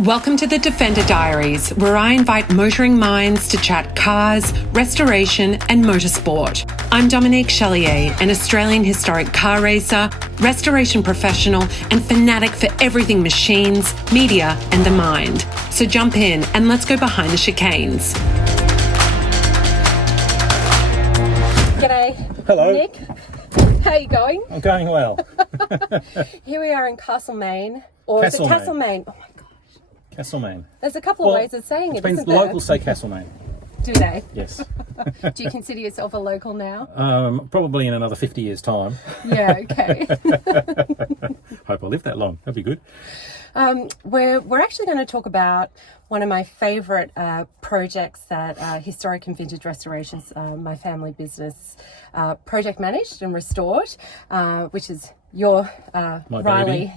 Welcome to the Defender Diaries, where I invite motoring minds to chat cars, restoration and motorsport. I'm Nik Sharplin, an Australian historic car racer, restoration professional and fanatic for everything machines, media and the mind. So jump in and let's go behind the chicanes. G'day. Hello. Nik. How are you going? I'm going well. Here we are in Castlemaine. Or is it Castlemaine? Oh my gosh. Castlemaine. There's a couple of ways of saying it, isn't the there? locals say Castlemaine. Do they? Yes. Do you consider yourself a local now? Probably in another 50 years' time. Yeah, okay. Hope I live that long. That'd be good. We're actually going to talk about one of my favourite projects that Historic and Vintage Restorations, my family business, project managed and restored, which is your Riley,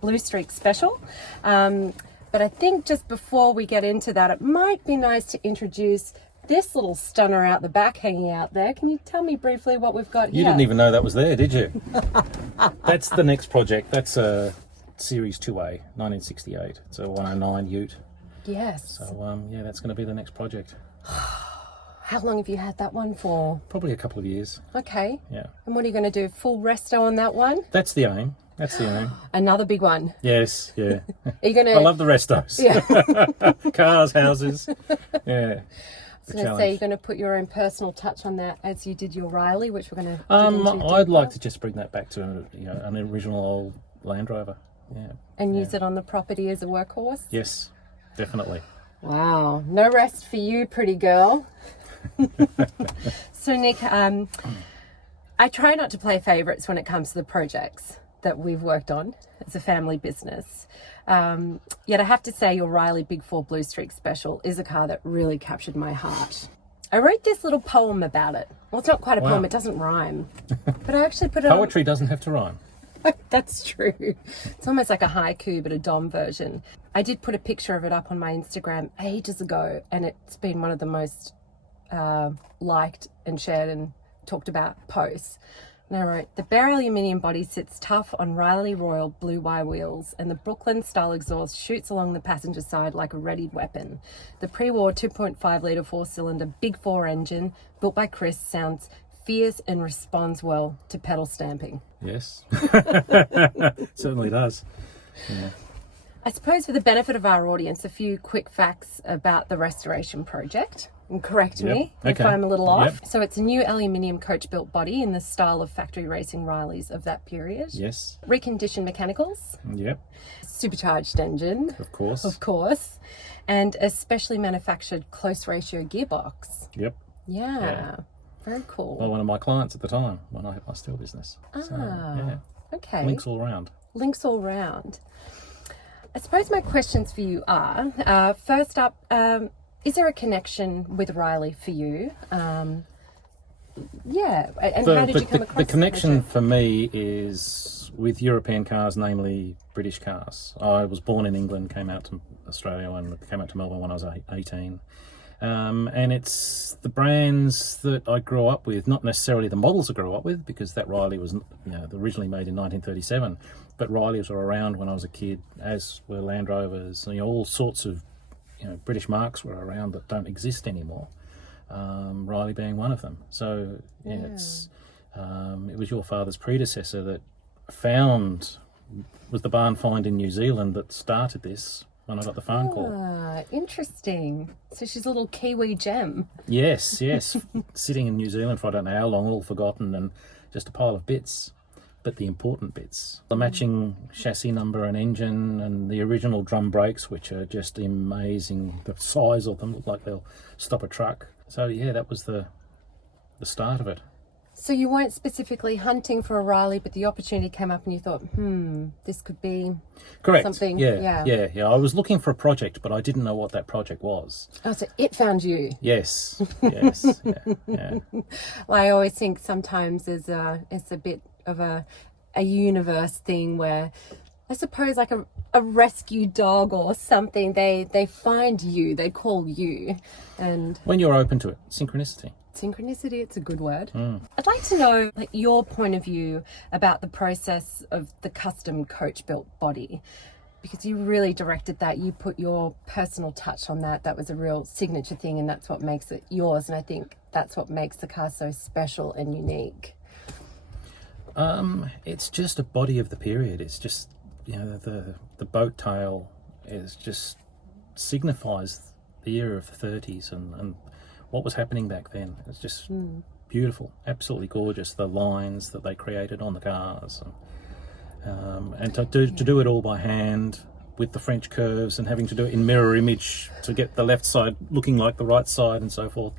Blue Streak Special. But I think just before we get into that, it might be nice to introduce this little stunner out the back hanging out there. Can you tell me briefly what we've got here? You didn't even know that was there, did you? That's the next project. That's Series 2A, 1968. It's a 109 Ute. Yes. So, that's going to be the next project. How long have you had that one for? Probably a couple of years. Okay. Yeah. And what are you going to do? Full resto on that one? That's the aim. That's the aim. Another big one. Yes, yeah. Are you going to... I love the restos. Yeah. Cars, houses. Yeah. I was going to say, you're going to put your own personal touch on that as you did your Riley, which we're going to I'd like to just bring that back to an original old Land Rover. Yeah. And use it on the property as a workhorse? Yes, definitely. Wow. No rest for you, pretty girl. So, Nik, I try not to play favourites when it comes to the projects that we've worked on as a family business. Yet I have to say your Riley Big 4 Blue Streak Special is a car that really captured my heart. I wrote this little poem about it. Well, it's not quite a poem, it doesn't rhyme. But I actually put it Poetry doesn't have to rhyme. That's true. It's almost like a haiku, but a DOM version. I did put a picture of it up on my Instagram ages ago, and it's been one of the most liked and shared and talked about posts. And I wrote, the bare aluminium body sits tough on Riley Royal blue wire wheels, and the Brooklyn style exhaust shoots along the passenger side like a readied weapon. The pre-war 2.5 litre 4-cylinder Big 4 engine, built by Chris, sounds fierce and responds well to pedal stamping. Yes. Certainly does. Yeah. I suppose for the benefit of our audience, a few quick facts about the restoration project. And correct me if I'm a little off. So it's a new aluminium coach-built body in the style of factory racing Rileys of that period. Yes. Reconditioned mechanicals. Yep. Supercharged engine. Of course. Of course. And a specially manufactured close ratio gearbox. Yep. Yeah. Very cool. Well, one of my clients at the time when I had my steel business. Okay. Links all around. Links all round. I suppose my questions for you are, first up, is there a connection with Riley for you? And how did you come across the connection for me is with European cars, namely British cars. I was born in England, came out to Australia and came out to Melbourne when I was 18. And it's the brands that I grew up with, not necessarily the models I grew up with, because that Riley was originally made in 1937, but Rileys were around when I was a kid, as were Land Rovers, all sorts of British marques were around that don't exist anymore. Riley being one of them. So it was your father's predecessor that was the barn find in New Zealand that started this when I got the phone call. Interesting. So she's a little Kiwi gem. Yes. Sitting in New Zealand for I don't know how long, all forgotten, and just a pile of bits. But the important bits, the matching chassis number and engine, and the original drum brakes, which are just amazing. The size of them look like they'll stop a truck. So that was the start of it. So you weren't specifically hunting for a Riley, but the opportunity came up and you thought, this could be something. Yeah. I was looking for a project, but I didn't know what that project was. Oh, so it found you. Yes. Yeah. Well, I always think sometimes it's a bit of a universe thing where I suppose like a rescue dog or something, they find you, they call you. And when you're open to it, synchronicity. Synchronicity, it's a good word. I'd like to know your point of view about the process of the custom coach built body, because you really directed that. You put your personal touch on that. That was a real signature thing, and that's what makes it yours. And I think that's what makes the car so special and unique. It's just a body of the period. It's just, you know, the boat tail is just signifies the era of the 30s and what was happening back then. It's just beautiful, absolutely gorgeous. The lines that they created on the cars, and to do it all by hand with the French curves and having to do it in mirror image to get the left side looking like the right side and so forth.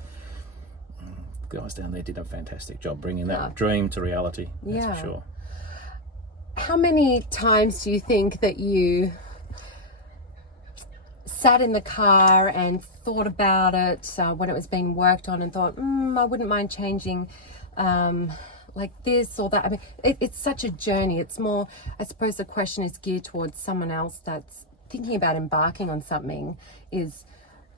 The guys down there did a fantastic job bringing that dream to reality. That's for sure. How many times do you think that you sat in the car and thought about it when it was being worked on and thought, I wouldn't mind changing like this or that? I mean, it's such a journey. It's more, I suppose the question is geared towards someone else that's thinking about embarking on something, is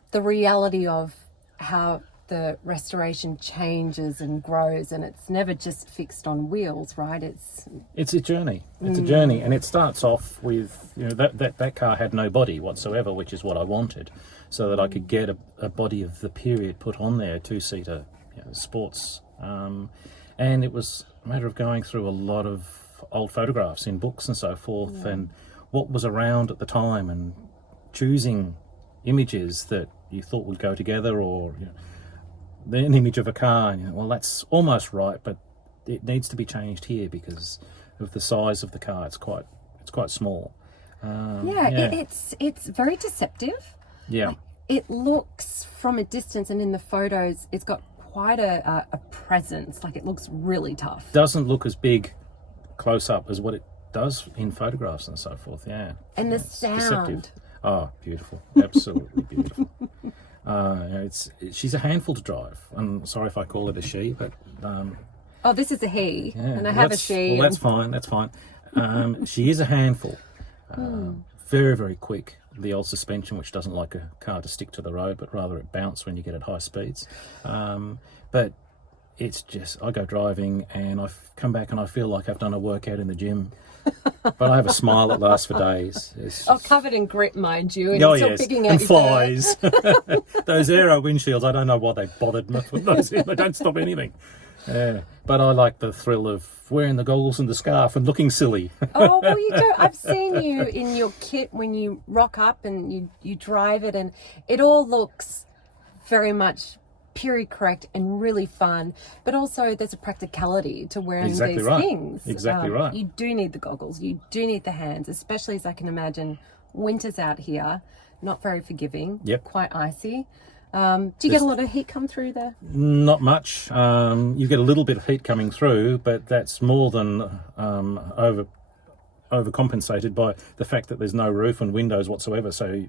the reality of how the restoration changes and grows, and it's never just fixed on wheels, right? It's a journey. It's a journey, and it starts off with, you know, that car had no body whatsoever, which is what I wanted, so that I could get a body of the period put on there, two-seater, you know, sports, and it was a matter of going through a lot of old photographs in books and so forth, and what was around at the time, and choosing images that you thought would go together, or, you know, an image of a car, and, you know, well, that's almost right, but it needs to be changed here because of the size of the car. It's quite small. It's very deceptive. Yeah, like, it looks from a distance, and in the photos, it's got quite a presence. Like, it looks really tough. Doesn't look as big close up as what it does in photographs and so forth. Yeah, and the sound. Deceptive. Oh, beautiful! Absolutely beautiful. She's a handful to drive. I'm sorry if I call it a she, but this is a he, and I have a she. Well, that's fine. She is a handful. Very, very quick. The old suspension, which doesn't like a car to stick to the road, but rather it bounce when you get at high speeds. But it's just, I go driving and I come back and I feel like I've done a workout in the gym. But I have a smile that lasts for days. Covered in grit, mind you, and still picking out and flies. Those aero windshields, I don't know why they bothered me with those. They don't stop anything. Yeah, but I like the thrill of wearing the goggles and the scarf and looking silly. Oh, well, you do. I've seen you in your kit when you rock up and you drive it, and it all looks very much period correct and really fun, but also there's a practicality to wearing these things. Exactly right. You do need the goggles, you do need the hands, especially as I can imagine winter's out here, not very forgiving, quite icy. Do you get a lot of heat come through there? Not much. You get a little bit of heat coming through, but that's more than overcompensated by the fact that there's no roof and windows whatsoever, so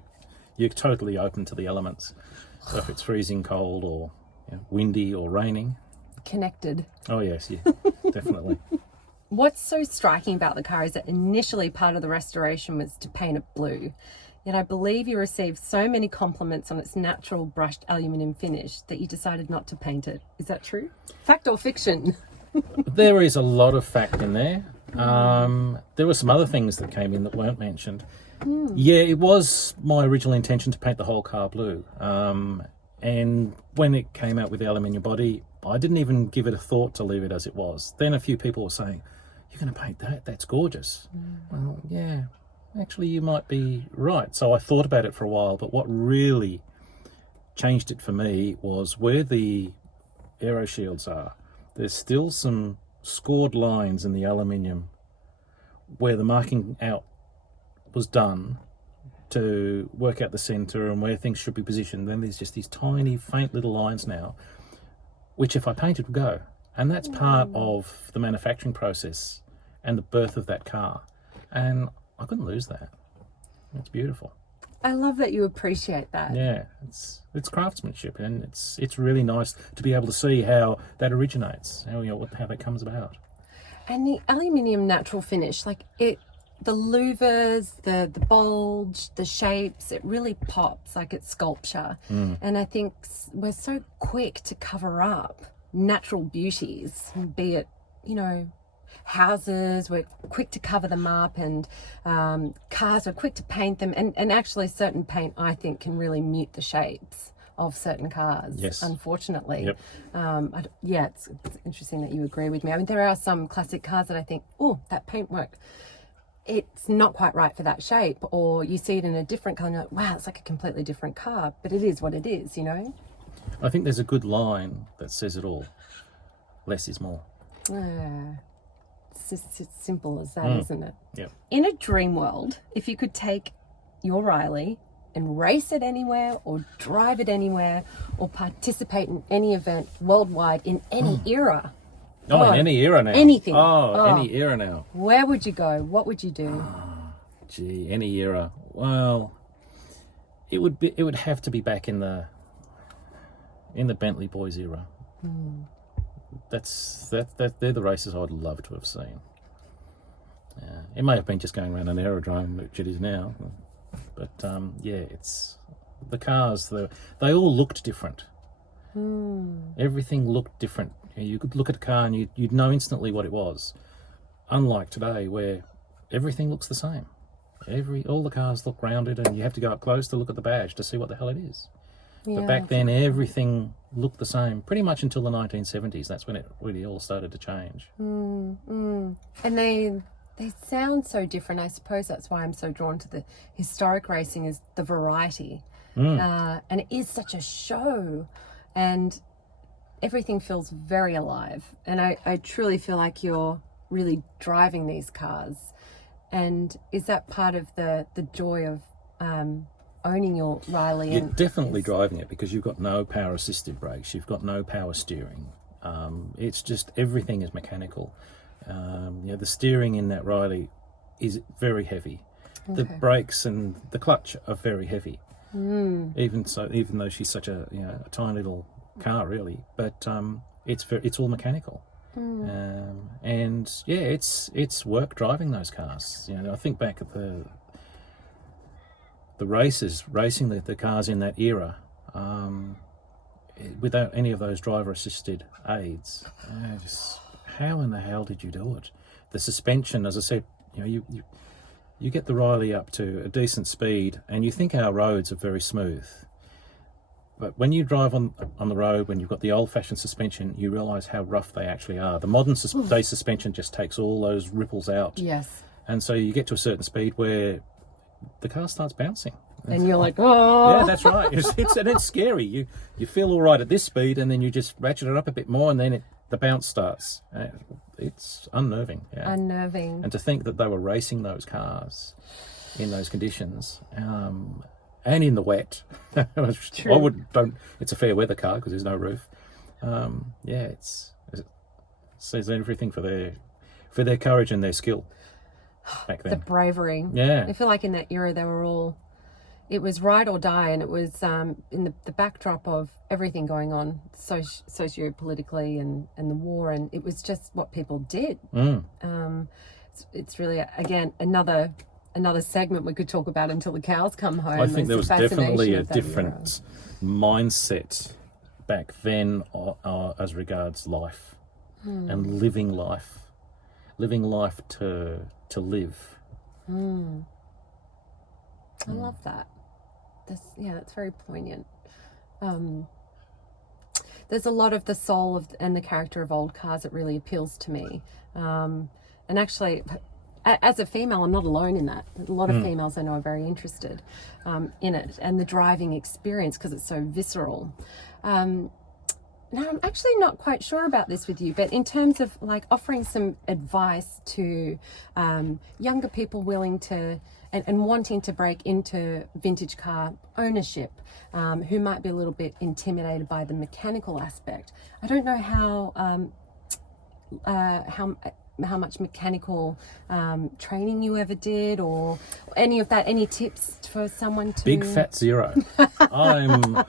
you're totally open to the elements. So if it's freezing cold or, you know, windy or raining. Connected. Oh yes, yeah, definitely. What's so striking about the car is that initially part of the restoration was to paint it blue. Yet I believe you received so many compliments on its natural brushed aluminium finish that you decided not to paint it. Is that true? Fact or fiction? There is a lot of fact in there. There were some other things that came in that weren't mentioned. Yeah, it was my original intention to paint the whole car blue. And when it came out with the aluminium body, I didn't even give it a thought to leave it as it was. Then a few people were saying, "You're going to paint that? That's gorgeous." Well, yeah, actually you might be right. So I thought about it for a while, but what really changed it for me was where the aero shields are. There's still some scored lines in the aluminium where the marking out was done to work out the centre and where things should be positioned. Then there's just these tiny, faint little lines now, which if I painted would go. And that's part of the manufacturing process and the birth of that car. And I couldn't lose that. It's beautiful. I love that you appreciate that. Yeah, it's craftsmanship, and it's really nice to be able to see how that originates, how that comes about. And the aluminium natural finish, like it, the louvers, the bulge, the shapes, it really pops like it's sculpture. And I think we're so quick to cover up natural beauties, be it, houses were quick to cover them up, and cars were quick to paint them. And actually, certain paint, I think, can really mute the shapes of certain cars. Yes. Unfortunately. Yep. It's interesting that you agree with me. I mean, there are some classic cars that I think, oh, that paintwork, it's not quite right for that shape. Or you see it in a different colour and you're like, wow, it's like a completely different car. But it is what it is, you know? I think there's a good line that says it all. Less is more. It's just as simple as that, isn't it? Yeah. In a dream world, if you could take your Riley and race it anywhere or drive it anywhere or participate in any event worldwide in any era. Oh, in any era now. Anything. Any era now. Where would you go? What would you do? Gee, any era. Well, it would have to be back in the Bentley Boys era. They're the races I'd love to have seen. It may have been just going around an aerodrome, which it is now, but it's the cars. They all looked different. Everything looked different. You could look at a car and you'd know instantly what it was. Unlike today, where everything looks the same. All the cars look rounded, and you have to go up close to look at the badge to see what the hell it is. But back then, everything looked the same, pretty much until the 1970s. That's when it really all started to change. And they sound so different. I suppose that's why I'm so drawn to the historic racing, is the variety. And it is such a show, and everything feels very alive. And I truly feel like you're really driving these cars. And is that part of the joy of owning your Riley? You're definitely driving it, because you've got no power assisted brakes, you've got no power steering. It's just everything is mechanical. The steering in that Riley is very heavy. The brakes and the clutch are very heavy. Even though she's such a tiny little car, really, but it's all mechanical. It's work driving those cars. I think back at the racing the cars in that era, without any of those driver assisted aids. Just how in the hell did you do it? The suspension, as I said, you get the Riley up to a decent speed, and you think our roads are very smooth. But when you drive on the road, when you've got the old-fashioned suspension, you realise how rough they actually are. The modern day suspension just takes all those ripples out. Yes. And so you get to a certain speed where the car starts bouncing. And you're like, oh. Yeah, that's right. It's scary. You feel all right at this speed, and then you just ratchet it up a bit more, and then the bounce starts. It's unnerving. Yeah. Unnerving. And to think that they were racing those cars in those conditions. And in the wet. True. It's a fair weather car because there's no roof. It says everything for their courage and their skill back then. The bravery. Yeah. I feel like in that era it was ride or die, and it was in the backdrop of everything going on socio-politically and the war, and it was just what people did. It's really, again, another segment we could talk about until the cows come home. I think there was definitely a different era. mindset back then as regards life and living life to live. I love that. That's very poignant. There's a lot of the soul and the character of old cars that really appeals to me. And actually, as a female, I'm not alone in that. A lot of females I know are very interested in it, and the driving experience, because it's so visceral. Now, I'm actually not quite sure about this with you, but in terms of like offering some advice to younger people willing to and wanting to break into vintage car ownership, who might be a little bit intimidated by the mechanical aspect. I don't know how much mechanical training you ever did, or any of that. Any tips for someone to... Big fat zero. I'm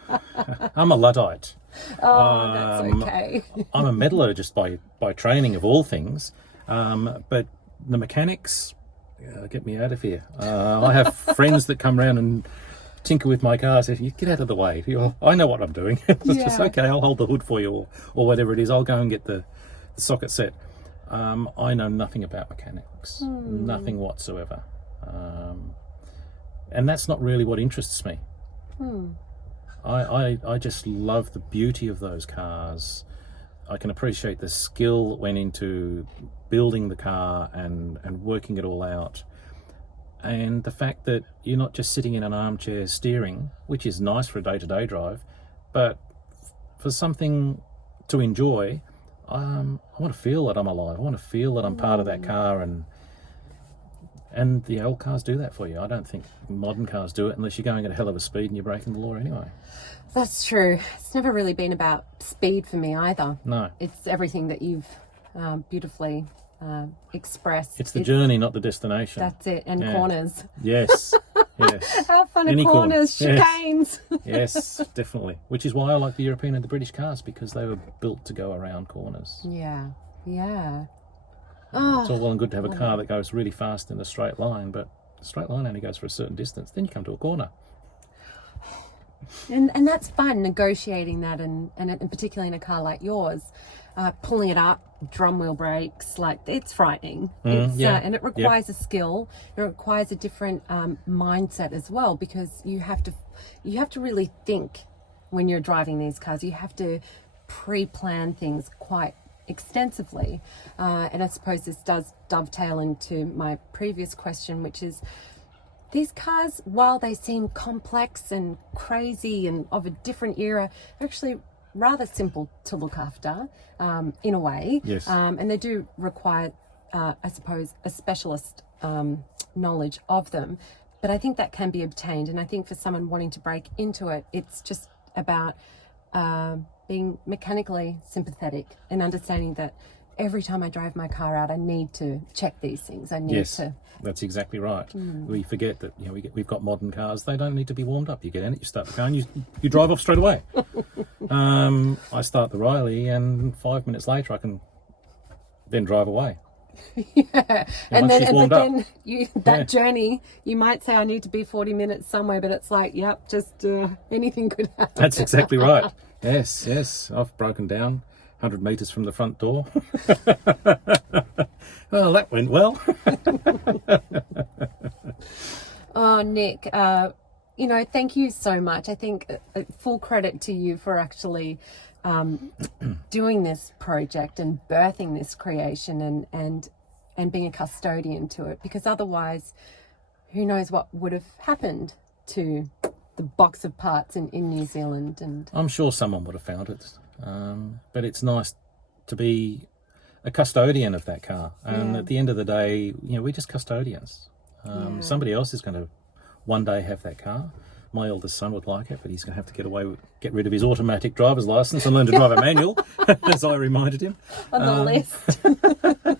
a Luddite. Oh, that's okay. I'm a metallurgist by training, of all things, but the mechanics get me out of here. I have friends that come around and tinker with my car. Say, "You get out of the way. I know what I'm doing." It's just okay. I'll hold the hood for you, or whatever it is. I'll go and get the socket set. I know nothing about mechanics, nothing whatsoever. And that's not really what interests me. I just love the beauty of those cars. I can appreciate the skill that went into building the car and working it all out. And the fact that you're not just sitting in an armchair steering, which is nice for a day-to-day drive, but for something to enjoy, I want to feel that I'm alive. I want to feel that I'm part of that car, and the old cars do that for you. I don't think modern cars do it unless you're going at a hell of a speed and you're breaking the law anyway. That's true. It's never really been about speed for me either. No. It's everything that you've beautifully expressed. It's the journey, not the destination. That's it. And corners. Yes. Yes. How fun Any are corners, corner. chicanes. Yes, definitely. Which is why I like the European and the British cars, because they were built to go around corners. Yeah. It's all well and good to have a car that goes really fast in a straight line, but a straight line only goes for a certain distance. Then you come to a corner. And that's fun, negotiating that, and particularly in a car like yours, pulling it up, drum wheel brakes, like, it's frightening. And it requires a skill. It requires a different mindset as well, because you have to really think when you're driving these cars. You have to pre-plan things quite extensively, and I suppose this does dovetail into my previous question, which is, these cars, while they seem complex and crazy and of a different era, are actually rather simple to look after, in a way. Yes. And they do require, I suppose, a specialist knowledge of them. But I think that can be obtained. And I think for someone wanting to break into it, it's just about being mechanically sympathetic and understanding that every time I drive my car out, I need to check these things. I need to. That's exactly right. We forget that we've got modern cars. They don't need to be warmed up. You get in it, you start the car, and you drive off straight away. I start the Riley, and 5 minutes later I can then drive away. And then that journey, you might say, I need to be 40 minutes somewhere, but it's like, yep, just anything could happen. That's exactly right. Yes. I've broken down 100 metres from the front door. Well, that went well. Oh, Nik, thank you so much. I think full credit to you for actually doing this project and birthing this creation and being a custodian to it, because otherwise, who knows what would have happened to the box of parts in New Zealand. And I'm sure someone would have found it. But it's nice to be a custodian of that car. And at the end of the day, we're just custodians. Somebody else is going to one day have that car. My eldest son would like it, but he's going to have to get rid of his automatic driver's license and learn to drive a manual, as I reminded him. On the list.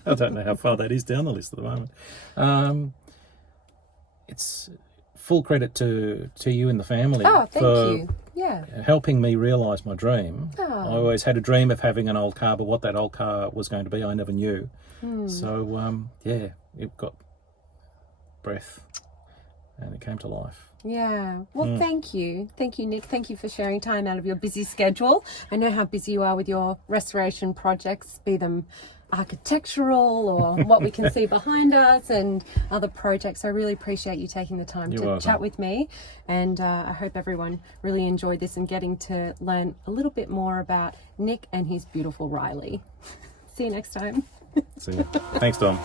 I don't know how far that is down the list at the moment. It's full credit to you and the family you. helping me realise my dream. Oh. I always had a dream of having an old car, but what that old car was going to be, I never knew. So, it got breath and it came to life. Yeah. Well, thank you. Thank you, Nik. Thank you for sharing time out of your busy schedule. I know how busy you are with your restoration projects, be them architectural or what we can see behind us and other projects. I really appreciate you taking the time to chat with me, and I hope everyone really enjoyed this and getting to learn a little bit more about Nik and his beautiful Riley. See you next time. See you. Thanks, Dom.